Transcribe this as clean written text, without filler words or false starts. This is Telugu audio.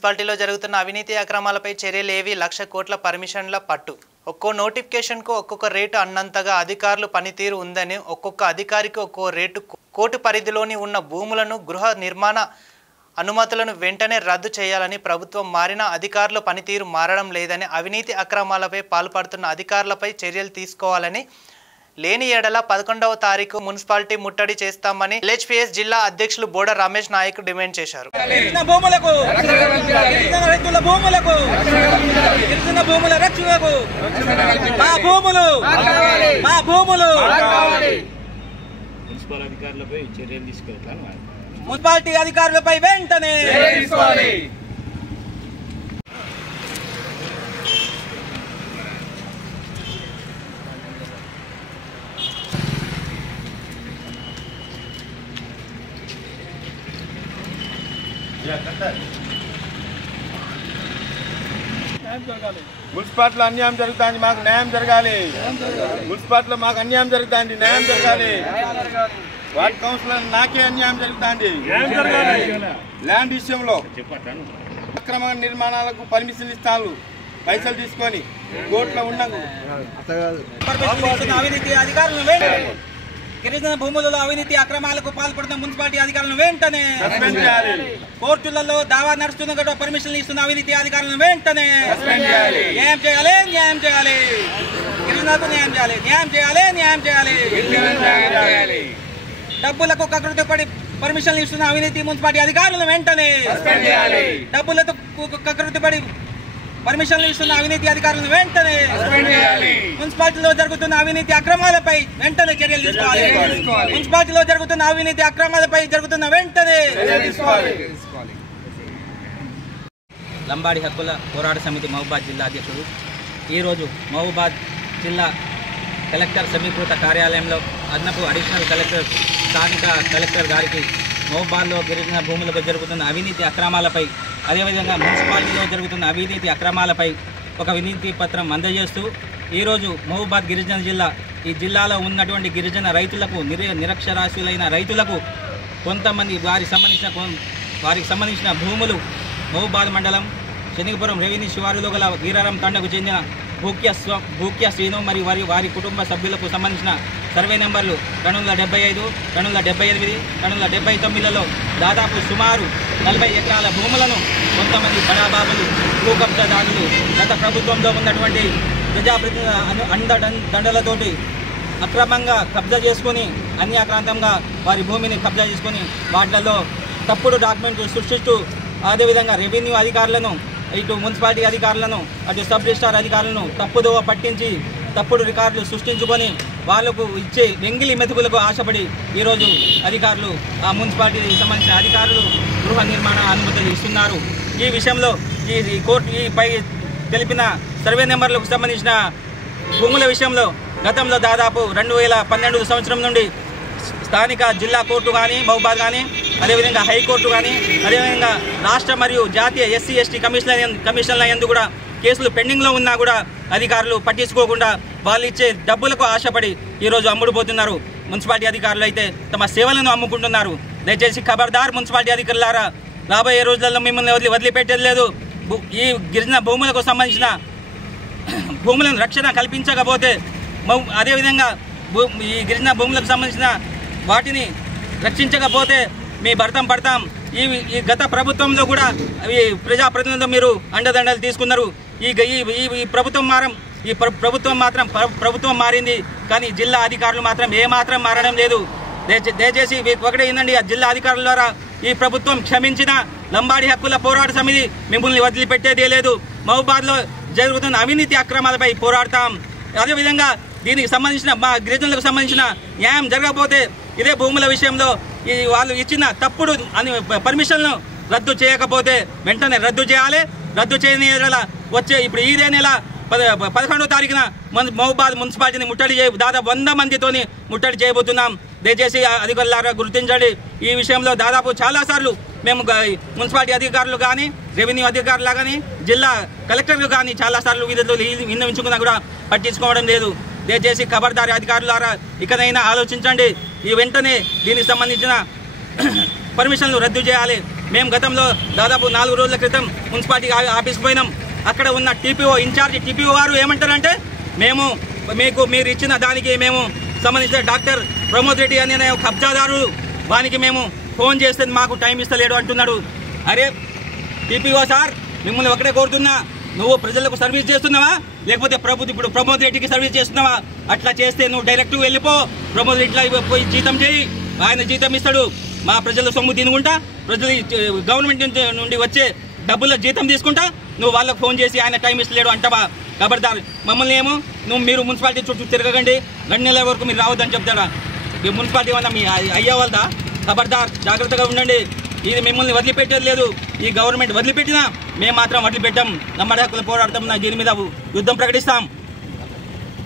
మున్సిపాలిటీలో జరుగుతున్న అవినీతి అక్రమాలపై చర్యలేవి 1,00,000 కోట్ల పర్మిషన్ల పట్టు. ఒక్కో నోటిఫికేషన్కు ఒక్కొక్క రేటు అన్నంతగా అధికారులు పనితీరు ఉందని, ఒక్కొక్క అధికారికి ఒక్కో రేటు, కోర్టు పరిధిలోని ఉన్న భూములను, గృహ నిర్మాణ అనుమతులను వెంటనే రద్దు చేయాలని, ప్రభుత్వం మారిన అధికారుల పనితీరు మారడం లేదని, అవినీతి అక్రమాలపై పాల్పడుతున్న అధికారులపై చర్యలు తీసుకోవాలని, లేని ఏడల 11వ తారీఖు మున్సిపాలిటీ ముట్టడి చేస్తామని ఎల్హెచ్పిఎస్ జిల్లా అధ్యక్షులు బోడ రమేష్ నాయక్ డిమాండ్ చేశారు. మున్సిపాలిటీ అధికారులపై వెంటనే మున్సిపాలిటీలో అన్యాయం జరుగుతుంది, మాకు న్యాయం జరగాలి. మున్సిపాలిటీలో మాకు అన్యాయం జరుగుతుంది, న్యాయం జరగాలి. వార్డ్ కౌన్సిలర్ నాకే అన్యాయం జరుగుతుంది. ల్యాండ్ విషయంలో అక్రమ నిర్మాణాలకు పర్మిషన్ ఇస్తాను, పైసలు తీసుకొని కోర్టులో ఉండకు. అవినీతి అధికారులను గిరిజన భూములలో అవినీతి అక్రమాలకు పాల్పడుతున్న మున్సిపాలిటీ అధికారులను వెంటనే, కోర్టులలో దావా నడుస్తున్న కూడా పర్మిషన్లు ఇస్తున్న అవినీతి అధికారులను వెంటనే న్యాయం చేయాలి, న్యాయం చేయాలి. గిరిజనకు న్యాయం చేయాలి, న్యాయం చేయాలి, న్యాయం చేయాలి. డబ్బులకు కకృతిపడి పర్మిషన్లు ఇస్తున్న అవినీతి మున్సిపాలిటీ అధికారులను వెంటనే, డబ్బులతో కకృతిపడి పర్మిషన్లు ఇస్తున్న అవినీతి అధికారులను వెంటనే, మున్సిపాలిటీలో జరుగుతున్న అవినీతి అక్రమాలపై వెంటనే చర్యలు తీసుకోవాలి. మున్సిపాలిటీలో జరుగుతున్న అవినీతి అక్రమాలపై జరుగుతున్న వెంటనే లంబాడి హక్కుల పోరాట సమితి మహబూబాద్ జిల్లా అధ్యక్షుడు ఈరోజు మహబూబాద్ జిల్లా కలెక్టర్ సమీకృత కార్యాలయంలో అదనపు అడిషనల్ కలెక్టర్, స్థానిక కలెక్టర్ గారికి మహబూబాద్లో గిరిజన భూములకు జరుగుతున్న అవినీతి అక్రమాలపై, అదేవిధంగా మున్సిపాలిటీలో జరుగుతున్న అవినీతి అక్రమాలపై ఒక వినతి పత్రం అందజేస్తూ ఈరోజు మహబూబాద్ గిరిజన జిల్లా, ఈ జిల్లాలో ఉన్నటువంటి గిరిజన రైతులకు, నిరక్షరాస్యులైన రైతులకు కొంతమంది వారికి సంబంధించిన భూములు మహబూబాద్ మండలం శనిగపురం రెవెన్యూ శివారులో గల వీరారం తండకు చెందిన భూక్య శ్రీను మరియు వారి కుటుంబ సభ్యులకు సంబంధించిన సర్వే నెంబర్లు 275, 278, 279లలో దాదాపు సుమారు 40 ఎకరాల భూములను కొంతమంది బడాబాబులు, భూ కబ్జాదారులు గత ప్రభుత్వంలో ఉన్నటువంటి ప్రజాప్రతినిధుల దండలతోటి అక్రమంగా కబ్జా చేసుకుని, అన్యాక్రాంతంగా వారి భూమిని కబ్జా చేసుకుని వాటిలలో తప్పుడు డాక్యుమెంట్లు సృష్టిస్తూ, అదేవిధంగా రెవెన్యూ అధికారులను, ఇటు మున్సిపాలిటీ అధికారులను, అటు సబ్ రిజిస్ట్రార్ అధికారులను తప్పుదోవ పట్టించి తప్పుడు రికార్డులు సృష్టించుకొని వాళ్లకు ఇచ్చే వెంగిలి మెతుకులకు ఆశపడి ఈరోజు అధికారులు, ఆ మున్సిపాలిటీకి సంబంధించిన అధికారులు గృహ నిర్మాణ అనుమతులు ఇస్తున్నారు. ఈ విషయంలో ఈ కోర్టు పై తెలిపిన సర్వే నెంబర్లకు సంబంధించిన భూముల విషయంలో గతంలో దాదాపు 2012 సంవత్సరం నుండి స్థానిక జిల్లా కోర్టు కానీ, మహబూబాద్ కానీ, అదేవిధంగా హైకోర్టు కానీ, అదేవిధంగా రాష్ట్ర మరియు జాతీయ ఎస్సీ ఎస్టీ కమిషన్ల యందు కూడా కేసులు పెండింగ్లో ఉన్నా కూడా అధికారులు పట్టించుకోకుండా వాళ్ళు ఇచ్చే డబ్బులకు ఆశపడి ఈరోజు అమ్ముడుపోతున్నారు. మున్సిపాలిటీ అధికారులు అయితే తమ సేవలను అమ్ముకుంటున్నారు. దయచేసి ఖబర్దార్ మున్సిపాలిటీ అధికారులారా, రాబోయే రోజులలో మిమ్మల్ని వదిలిపెట్టేది లేదు. ఈ గిరిజన భూములకు సంబంధించిన భూములను రక్షణ కల్పించకపోతే, అదేవిధంగా ఈ గిరిజన భూములకు సంబంధించిన వాటిని రక్షించకపోతే మీ భర్తం పడతాం. ఈ గత ప్రభుత్వంలో కూడా ఈ ప్రజాప్రతినిధులు మీరు అండదండలు తీసుకున్నారు. ఈ ప్రభుత్వం మారింది, కానీ జిల్లా అధికారులు మాత్రం ఏమాత్రం మారడం లేదు. దయచేసి ఒకటే ఏందండి, ఆ జిల్లా అధికారుల ద్వారా ఈ ప్రభుత్వం క్షమించిన లంబాడి హక్కుల పోరాట సమితి మిమ్మల్ని వదిలిపెట్టేదే లేదు. మహబూబాద్లో జరుగుతున్న అవినీతి అక్రమాలపై పోరాడతాం. అదేవిధంగా దీనికి సంబంధించిన మా గిరిజనులకు సంబంధించిన న్యాయం జరగకపోతే ఇదే భూముల విషయంలో వాళ్ళు ఇచ్చిన తప్పుడు పర్మిషన్లను రద్దు చేయకపోతే వెంటనే రద్దు చేయాలి. రద్దు చేయని వచ్చే ఇప్పుడు ఇదే నెల 11వ తారీఖున మహబూబాద్ మున్సిపాలిటీని ముట్టడి దాదాపు 100 మందితోని ముట్టడి చేయబోతున్నాం. దయచేసి అధికారులారా గుర్తించండి. ఈ విషయంలో దాదాపు చాలాసార్లు మేము మున్సిపాలిటీ అధికారులు కానీ, రెవెన్యూ అధికారులు కానీ, జిల్లా కలెక్టర్లు కానీ చాలాసార్లు విన్నవించుకున్నా కూడా పట్టించుకోవడం లేదు. దయచేసి ఖబర్దారి అధికారులారా, ఇకనైనా ఆలోచించండి. ఈ వెంటనే దీనికి సంబంధించిన పర్మిషన్లు రద్దు చేయాలి. మేము గతంలో దాదాపు 4 రోజుల క్రితం మున్సిపాలిటీ ఆఫీస్కి పోయినాం. అక్కడ ఉన్న టీపీఓ ఇన్ఛార్జ్ టీపీఓ వారు ఏమంటారంటే మీరు ఇచ్చిన దానికి మేము సంబంధించిన డాక్టర్ ప్రమోద్ రెడ్డి అనే కబ్జాదారు వానికి మేము ఫోన్ చేస్తే మాకు టైం ఇస్తలేడు అంటున్నాడు. అరే టీపీఓ సార్, మిమ్మల్ని ఒకటే కోరుతున్నా, నువ్వు ప్రజలకు సర్వీస్ చేస్తున్నావా లేకపోతే ఇప్పుడు ప్రమోద్ రెడ్డికి సర్వీస్ చేస్తున్నావా? అట్లా చేస్తే నువ్వు డైరెక్ట్ వెళ్ళిపో, ప్రమోద్ రెడ్డిలో పోయి జీతం చేయి, ఆయన జీతం ఇస్తాడు. మా ప్రజల సొమ్ము తినుకుంటా, ప్రజలు గవర్నమెంట్ నుండి వచ్చే డబ్బుల జీతం తీసుకుంటా నువ్వు వాళ్ళకు ఫోన్ చేసి ఆయన టైం ఇస్తలేడు అంటావా? ఖబర్దార్, మమ్మల్ని మీరు మున్సిపాలిటీ చుట్టూ తిరగకండి, 2 నెలల వరకు మీరు రావద్దని చెప్తాడా? ఈ మున్సిపాలిటీ ఏమన్నా మీ అయ్యే వాళ్ళదా? ఖబర్దార్, జాగ్రత్తగా ఉండండి. ఇది మిమ్మల్ని వదిలిపెట్టేది లేదు. ఈ గవర్నమెంట్ వదిలిపెట్టినా మేము మాత్రం వదిలిపెట్టాం. నమ్మడి హక్కులు పోరాడతాం, దీని మీద యుద్ధం ప్రకటిస్తాం.